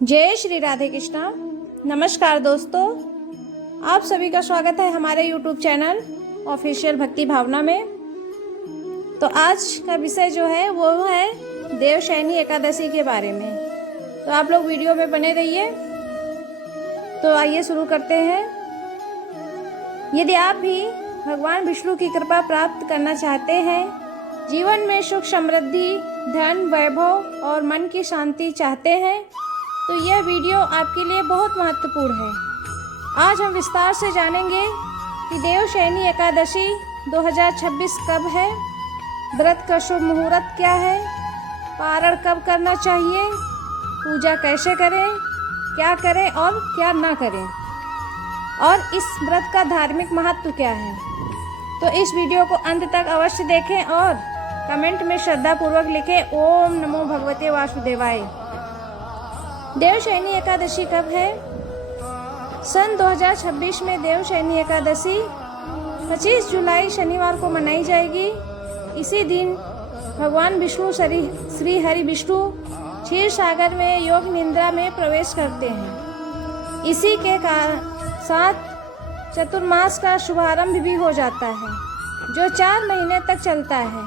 जय श्री राधे कृष्णा। नमस्कार दोस्तों, आप सभी का स्वागत है हमारे YouTube चैनल ऑफिशियल भक्ति भावना में। तो आज का विषय जो है वो है देवशयनी एकादशी के बारे में। तो आप लोग वीडियो में बने रहिए। तो आइए शुरू करते हैं। यदि आप भी भगवान विष्णु की कृपा प्राप्त करना चाहते हैं, जीवन में सुख समृद्धि, धन, वैभव और मन की शांति चाहते हैं, तो यह वीडियो आपके लिए बहुत महत्वपूर्ण है। आज हम विस्तार से जानेंगे कि देवशयनी एकादशी 2026 कब है, व्रत का शुभ मुहूर्त क्या है, पारण कब करना चाहिए, पूजा कैसे करें, क्या करें और क्या ना करें, और इस व्रत का धार्मिक महत्व क्या है। तो इस वीडियो को अंत तक अवश्य देखें और कमेंट में श्रद्धापूर्वक लिखें ओम नमो भगवते वासुदेवाय। देवशयनी एकादशी कब है? सन 2026 में देवशयनी एकादशी 25 जुलाई शनिवार को मनाई जाएगी। इसी दिन भगवान विष्णु श्री हरि विष्णु क्षीर सागर में योग निद्रा में प्रवेश करते हैं। इसी के साथ चतुर्मास का शुभारंभ भी हो जाता है, जो 4 महीने तक चलता है।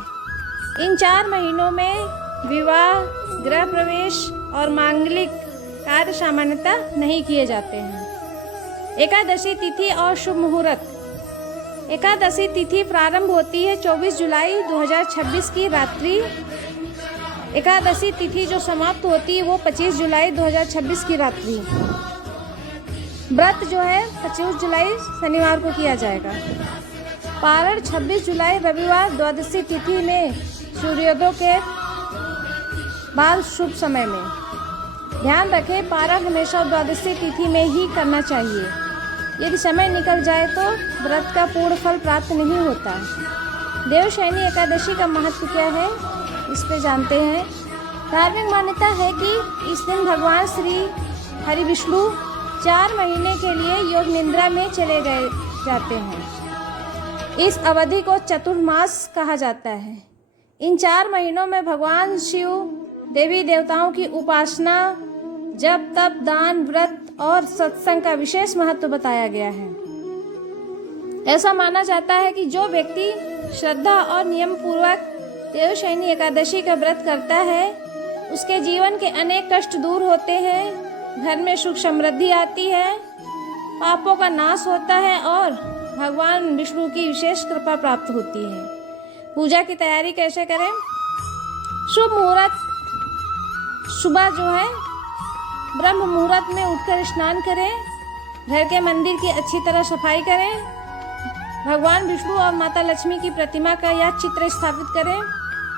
इन 4 महीनों में विवाह, गृह प्रवेश और मांगलिक कार्य सामान्यतः नहीं किए जाते हैं। एकादशी तिथि और शुभ मुहूर्त। एकादशी तिथि प्रारंभ होती है 24 जुलाई 2026 की रात्रि। एकादशी तिथि जो समाप्त होती है वो 25 जुलाई 2026 की रात्रि। व्रत जो है 25 जुलाई शनिवार को किया जाएगा। पारण 26 जुलाई रविवार द्वादशी तिथि में सूर्योदय के बाद शुभ समय में। ध्यान रखें, पारण हमेशा द्वादशी तिथि में ही करना चाहिए। यदि समय निकल जाए तो व्रत का पूर्ण फल प्राप्त नहीं होता। देवशयनी एकादशी का महत्व क्या है, इस पे जानते हैं। धार्मिक मान्यता है कि इस दिन भगवान श्री हरि विष्णु 4 महीने के लिए योग निद्रा में चले गए जाते हैं। इस अवधि को चतुर्मास कहा जाता है। इन 4 महीनों में भगवान शिव, देवी देवताओं की उपासना, जप, तप, दान, व्रत और सत्संग का विशेष महत्व बताया गया है। ऐसा माना जाता है कि जो व्यक्ति श्रद्धा और नियम पूर्वक देवशयनी एकादशी का व्रत करता है, उसके जीवन के अनेक कष्ट दूर होते हैं, घर में सुख समृद्धि आती है, पापों का नाश होता है और भगवान विष्णु की विशेष कृपा प्राप्त होती है। पूजा की तैयारी कैसे करें? शुभ मुहूर्त। सुबह जो है ब्रह्म मुहूर्त में उठकर स्नान करें, घर के मंदिर की अच्छी तरह सफाई करें, भगवान विष्णु और माता लक्ष्मी की प्रतिमा का या चित्र स्थापित करें,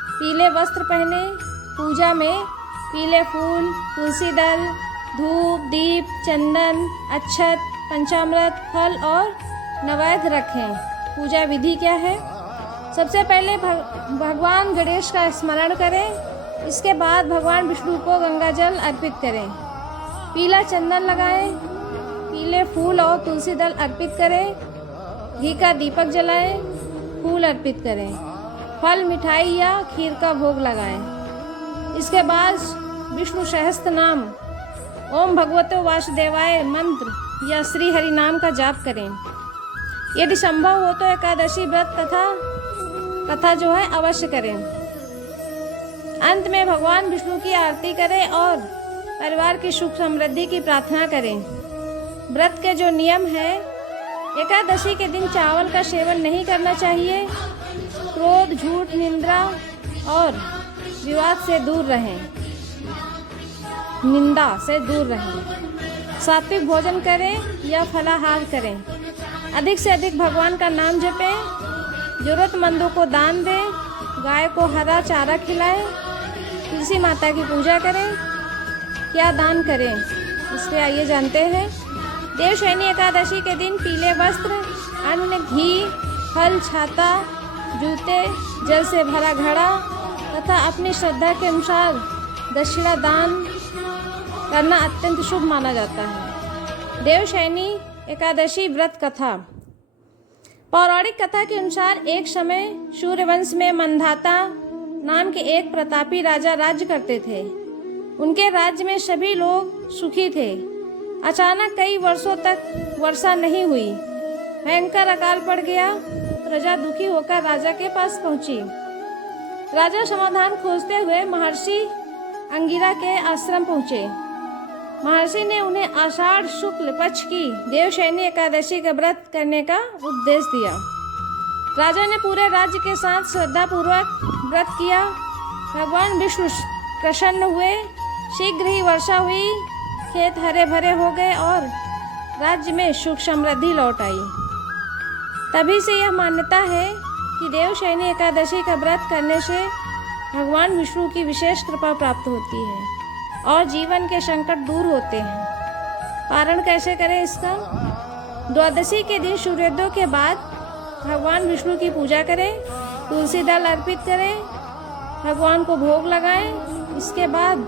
पीले वस्त्र पहने, पूजा में पीले फूल, तुलसी दल, धूप, दीप, चंदन, अक्षत, पंचामृत, फल और नैवेद्य रखें। पूजा विधि क्या है? सबसे पहले भगवान गणेश का स्मरण करें। इसके बाद भगवान विष्णु को गंगा जल अर्पित करें, पीला चंदन लगाएं, पीले फूल और तुलसी दल अर्पित करें, घी का दीपक जलाएं, फूल अर्पित करें, फल, मिठाई या खीर का भोग लगाएं। इसके बाद विष्णु सहस्त्र नाम ओम भगवते वासुदेवाय मंत्र या श्री हरि नाम का जाप करें। यदि संभव हो तो एकादशी व्रत तथा कथा जो है अवश्य करें। अंत में भगवान विष्णु की आरती करें और परिवार की सुख समृद्धि की प्रार्थना करें। व्रत के जो नियम है, एकादशी के दिन चावल का सेवन नहीं करना चाहिए। क्रोध, झूठ, निंदा और विवाद से दूर रहें। सात्विक भोजन करें या फलाहार करें। अधिक से अधिक भगवान का नाम जपें, जरूरतमंदों को दान दें, गाय को हरा चारा खिलाएं, तुलसी माता की पूजा करें। क्या दान करें, इस पे आइए जानते हैं। देवशयनी एकादशी के दिन पीले वस्त्र, अन्न, घी, फल, छाता, जूते, जल से भरा घड़ा तथा अपनी श्रद्धा के अनुसार दक्षिणा दान करना अत्यंत शुभ माना जाता है। देवशयनी एकादशी व्रत कथा। पौराणिक कथा के अनुसार एक समय सूर्यवंश में मंधाता नाम के एक प्रतापी राजा राज्य करते थे। उनके राज्य में सभी लोग सुखी थे। अचानक कई वर्षों तक वर्षा नहीं हुई। भयंकर अकाल पड़ गया। प्रजा दुखी होकर राजा के पास पहुंची। राजा समाधान खोजते हुए महर्षि अंगिरा के आश्रम पहुंचे। महर्षि ने उन्हें आषाढ़ शुक्ल पक्ष की देवशयनी एकादशी का व्रत करने का उपदेश दिया। राजा ने पूरे राज्य के साथ श्रद्धापूर्वक व्रत किया। भगवान विष्णु प्रसन्न हुए। शीघ्र ही वर्षा हुई। खेत हरे भरे हो गए और राज्य में सुख समृद्धि लौट आई। तभी से यह मान्यता है कि देवशयनी एकादशी का व्रत करने से भगवान विष्णु की विशेष कृपा प्राप्त होती है और जीवन के संकट दूर होते हैं। पारण कैसे करें इसका? द्वादशी के दिन सूर्योदय के बाद भगवान विष्णु की पूजा करें, तुलसी दल अर्पित करें, भगवान को भोग लगाएं। इसके बाद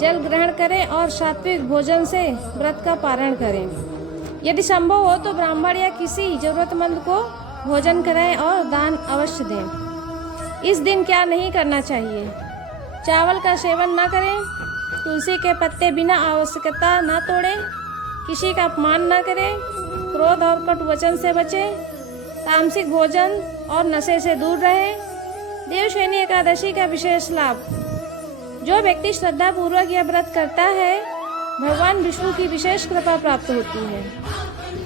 जल ग्रहण करें और सात्विक भोजन से व्रत का पारण करें। यदि संभव हो तो ब्राह्मण या किसी जरूरतमंद को भोजन कराएं और दान अवश्य दें। इस दिन क्या नहीं करना चाहिए? चावल का सेवन न करें, तुलसी के पत्ते बिना आवश्यकता न तोड़ें, किसी का अपमान न करें, क्रोध और कटु वचन से बचें, तामसिक भोजन और नशे से दूर रहें। देवशयनी एकादशी का विशेष लाभ: जो व्यक्ति श्रद्धापूर्वक यह व्रत करता है, भगवान विष्णु की विशेष कृपा प्राप्त होती है।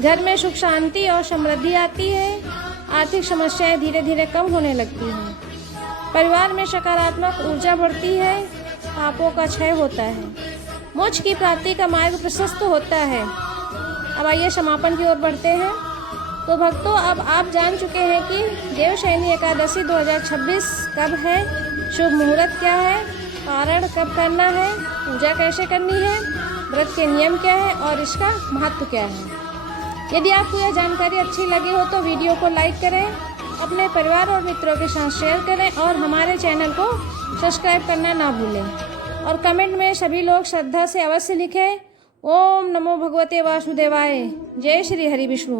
घर में सुख शांति और समृद्धि आती है। आर्थिक समस्याएं धीरे धीरे कम होने लगती हैं। परिवार में सकारात्मक ऊर्जा बढ़ती है। पापों का क्षय होता है। मोक्ष की प्राप्ति का मार्ग प्रशस्त होता है। अब आइए समापन की ओर बढ़ते हैं। तो भक्तों, अब आप जान चुके हैं कि देवशयनी एकादशी 2026 कब है, शुभ मुहूर्त क्या है, पारण कब करना है, पूजा कैसे करनी है, व्रत के नियम क्या है और इसका महत्व क्या है। यदि आपको यह जानकारी अच्छी लगी हो तो वीडियो को लाइक करें, अपने परिवार और मित्रों के साथ शेयर करें और हमारे चैनल को सब्सक्राइब करना ना भूलें। और कमेंट में सभी लोग श्रद्धा से अवश्य लिखें, ओम नमो भगवते वासुदेवाय। जय श्री हरि विष्णु।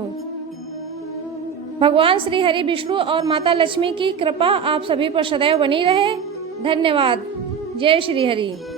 भगवान श्री हरि विष्णु और माता लक्ष्मी की कृपा आप सभी पर सदैव बनी रहे। धन्यवाद। जय श्री हरि।